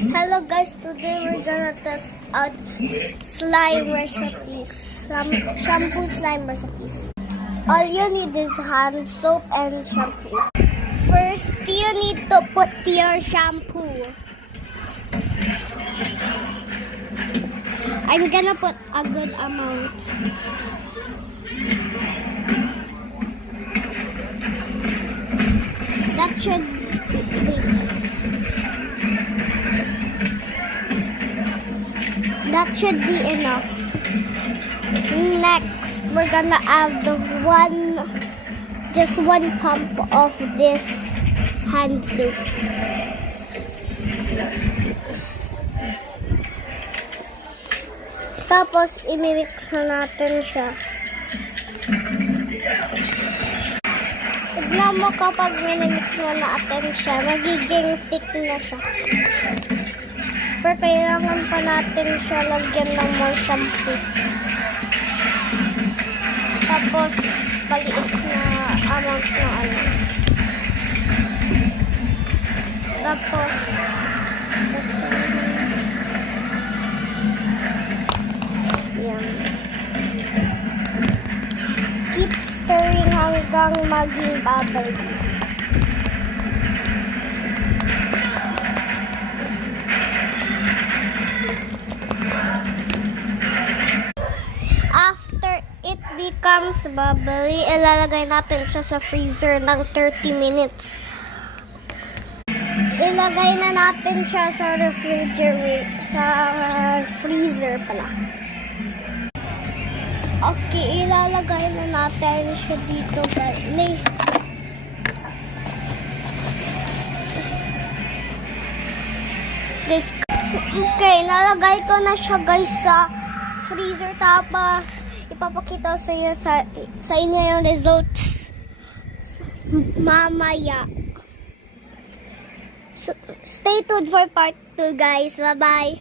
Hello guys, today we're gonna test out slime recipes. Some shampoo slime recipes. All you need is hand soap and shampoo. First, you need to put your shampoo. I'm gonna put a good amount. That should wait. That should be enough. Next, we're gonna add just one pump of this hand soap. Tapos, imimix na natin siya. Tignan mo kapag minimix na natin siya, magiging thick na siya. Pero kailangan pa natin siya lagyan ng more shampoo. Tapos, paliit na amount na ano. Tapos, yan. Keep stirring hanggang maging bubble. After it becomes bubbly, ilalagay natin siya sa freezer ng 30 minutes. Ilagay na natin siya sa freezer pala. Okay, ilalagay na natin siya dito, guys. Okay, nalagay ko na siya, guys, sa freezer. Tapos, ipapakita sa inyo yung results mamaya. So, stay tuned for part 2, guys. Bye-bye.